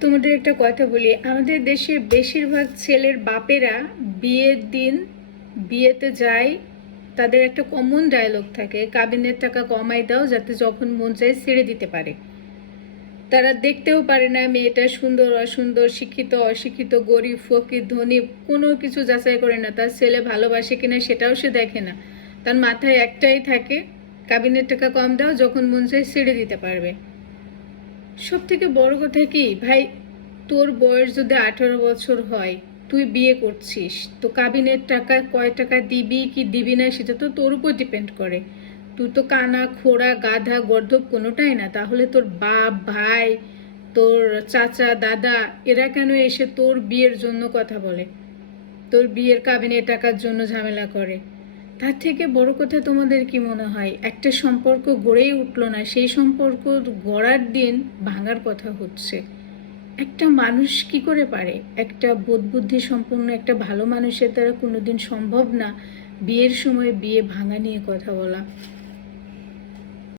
তোমাদের একটা কথা বলি, আমাদের দেশের বেশিরভাগ ছেলের বাপেরা বিয়ের দিন বিয়েতে যায়, তাদের একটা কমন ডায়লগ থাকে, কাবিনের টাকা কমাই দাও যাতে যখন মন চায় ছেড়ে দিতে পারে। তারা দেখতেও পারে না মেয়েটা সুন্দর অসুন্দর, শিক্ষিত অশিক্ষিত, গরিব ফকির ধনী, কোনো কিছু যাচাই করে না। তার ছেলে ভালোবাসে কিনা সেটাও সে দেখে না। তার মাথায় একটাই থাকে, কাবিনের টাকা কম দাও, যখন মন চায় ছেড়ে দিতে পারবে। সব থেকে বড় কথা কি ভাই, তোর বয়স যদি 18 বছর হয়, তুই বিয়ে করছিস, তো কাবিনের টাকা কয় টাকা দিবি কি দিবি না সেটা তো তোর উপর ডিপেন্ড করে। তুই তো কানা খোড়া গাধা গর্ধব কোনোটাই না, তাহলে তোর বাপ ভাই, তোর চাচা দাদা, এরা কেন এসে তোর বিয়ের জন্য কথা বলে, তোর বিয়ের কাবিনের টাকার জন্য ঝামেলা করে? তার থেকে বড় কথা, তোমাদের কি মনে হয় একটা সম্পর্ক গড়েই উঠলো না, সেই সম্পর্ক গড়ার দিন ভাঙার কথা হচ্ছে? একটা মানুষ কি করে পারে, একটা বোধবুদ্ধি সম্পন্ন একটা ভালো মানুষের দ্বারা কোনোদিন সম্ভব না বিয়ের সময় বিয়ে ভাঙা নিয়ে কথা বলা।